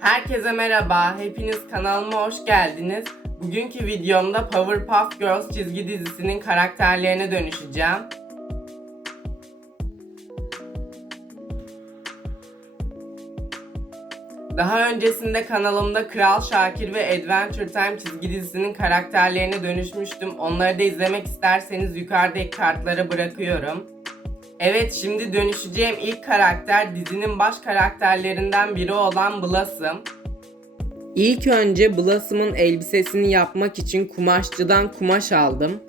Herkese merhaba, hepiniz kanalıma hoş geldiniz. Bugünkü videomda Powerpuff Girls çizgi dizisinin karakterlerine dönüşeceğim. Daha öncesinde kanalımda Kral Şakir ve Adventure Time çizgi dizisinin karakterlerine dönüşmüştüm. Onları da izlemek isterseniz yukarıdaki kartlara bırakıyorum. Evet şimdi dönüşeceğim ilk karakter dizinin baş karakterlerinden biri olan Blossom. İlk önce Blossom'un elbisesini yapmak için kumaşçıdan kumaş aldım.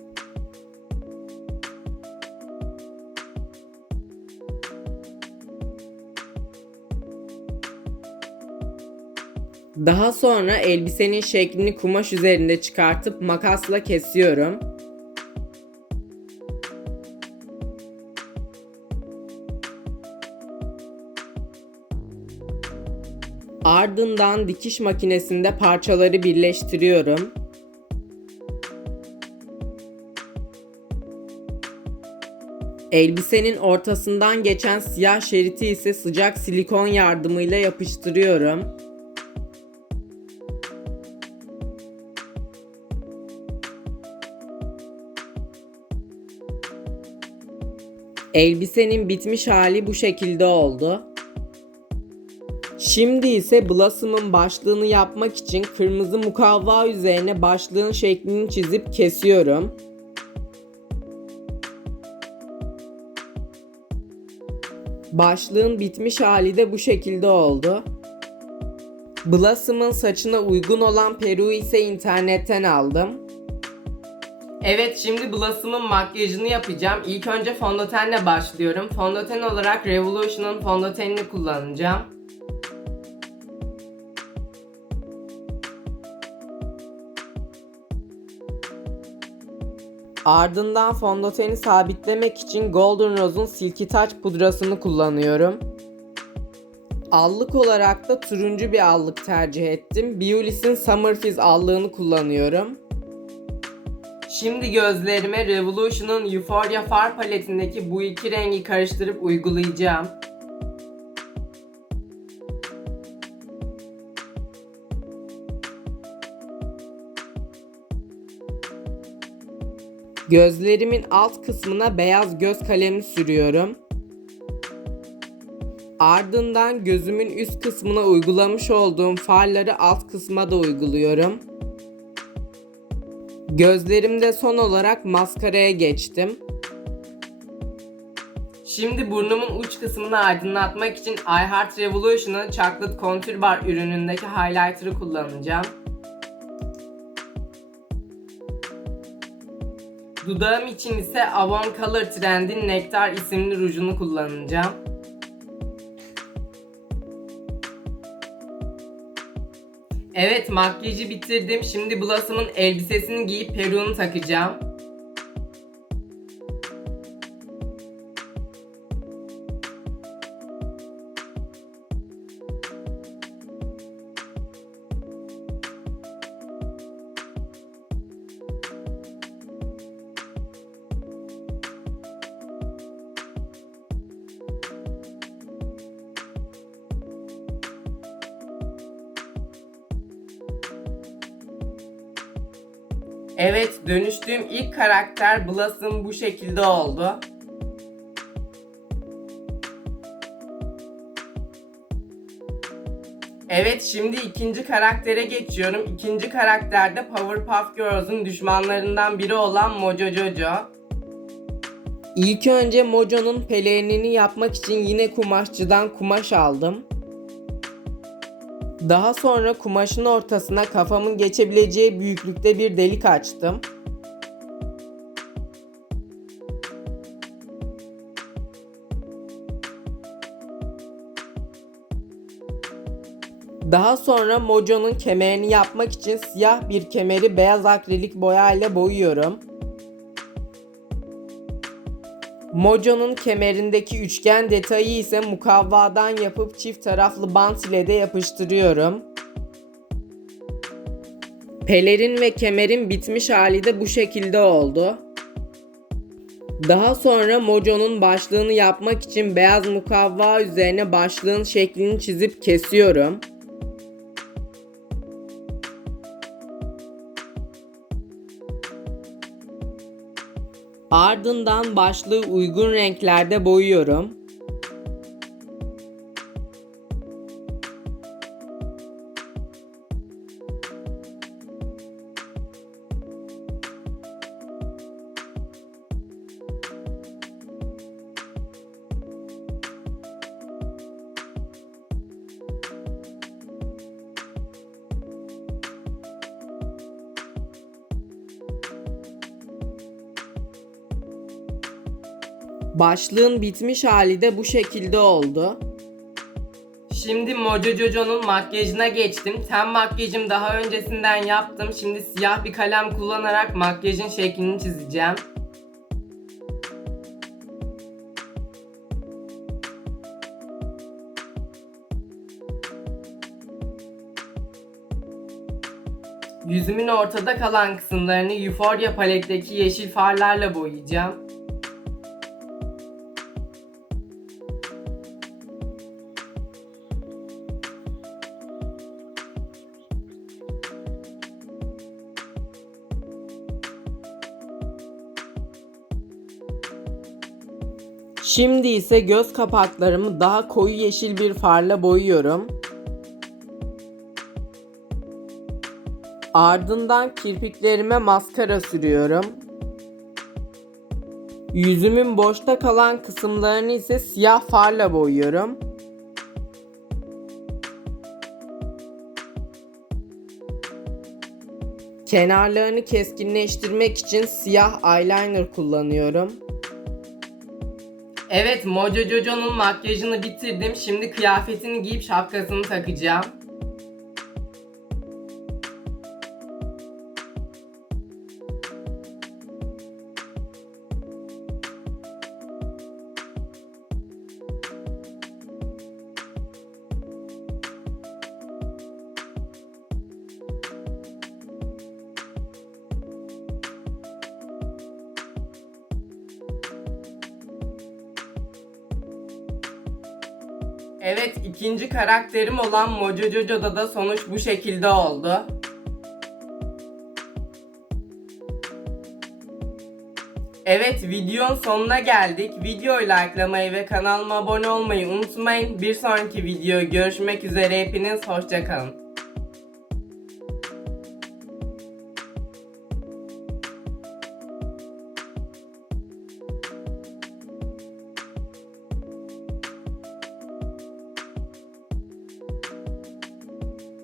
Daha sonra elbisenin şeklini kumaş üzerinde çıkartıp makasla kesiyorum. Ardından dikiş makinesinde parçaları birleştiriyorum. Elbisenin ortasından geçen siyah şeriti ise sıcak silikon yardımıyla yapıştırıyorum. Elbisenin bitmiş hali bu şekilde oldu. Şimdi ise Blossom'ın başlığını yapmak için kırmızı mukavva üzerine başlığın şeklini çizip kesiyorum. Başlığın bitmiş hali de bu şekilde oldu. Blossom'ın saçına uygun olan peruğu ise internetten aldım. Evet şimdi Blossom'ın makyajını yapacağım. İlk önce fondötenle başlıyorum. Fondöten olarak Revolution'un fondötenini kullanacağım. Ardından fondöteni sabitlemek için Golden Rose'un Silky Touch pudrasını kullanıyorum. Allık olarak da turuncu bir allık tercih ettim. Beulis'in Summer Fizz allığını kullanıyorum. Şimdi gözlerime Revolution'un Euphoria far paletindeki bu iki rengi karıştırıp uygulayacağım. Gözlerimin alt kısmına beyaz göz kalemi sürüyorum. Ardından gözümün üst kısmına uygulamış olduğum farları alt kısma da uyguluyorum. Gözlerimde son olarak maskaraya geçtim. Şimdi burnumun uç kısmını aydınlatmak için iHeart Revolution'ın Chocolate Contour Bar ürünündeki highlighter'ı kullanacağım. Dudağım için ise Avon Color Trend'in Nectar isimli rujunu kullanacağım. Evet makyajı bitirdim. Şimdi Blossom'un elbisesini giyip peruğunu takacağım. Evet, dönüştüğüm ilk karakter Blossom bu şekilde oldu. Evet, şimdi ikinci karaktere geçiyorum. İkinci karakterde Powerpuff Girls'ın düşmanlarından biri olan Mojo Jojo. İlk önce Mojo'nun pelerinini yapmak için yine kumaşçıdan kumaş aldım. Daha sonra kumaşın ortasına kafamın geçebileceği büyüklükte bir delik açtım. Daha sonra Mojo'nun kemerini yapmak için siyah bir kemeri beyaz akrilik boya ile boyuyorum. Mojo'nun kemerindeki üçgen detayı ise mukavvadan yapıp çift taraflı bant ile de yapıştırıyorum. Pelerin ve kemerin bitmiş hali de bu şekilde oldu. Daha sonra Mojo'nun başlığını yapmak için beyaz mukavva üzerine başlığın şeklini çizip kesiyorum. Ardından başlığı uygun renklerde boyuyorum. Başlığın bitmiş hali de bu şekilde oldu. Şimdi Mojo Jojo'nun makyajına geçtim. Ten makyajım daha öncesinden yaptım. Şimdi siyah bir kalem kullanarak makyajın şeklini çizeceğim. Yüzümün ortada kalan kısımlarını Euphoria paletteki yeşil farlarla boyayacağım. Şimdi ise göz kapaklarımı daha koyu yeşil bir farla boyuyorum. Ardından kirpiklerime maskara sürüyorum. Yüzümün boşta kalan kısımlarını ise siyah farla boyuyorum. Kenarlarını keskinleştirmek için siyah eyeliner kullanıyorum. Evet, Mojo Jojo'nun makyajını bitirdim. Şimdi kıyafetini giyip şapkasını takacağım. Evet ikinci karakterim olan Mojo Jojo'da da sonuç bu şekilde oldu. Evet videonun sonuna geldik. Videoyu likelamayı ve kanalıma abone olmayı unutmayın. Bir sonraki video görüşmek üzere hepiniz hoşçakalın.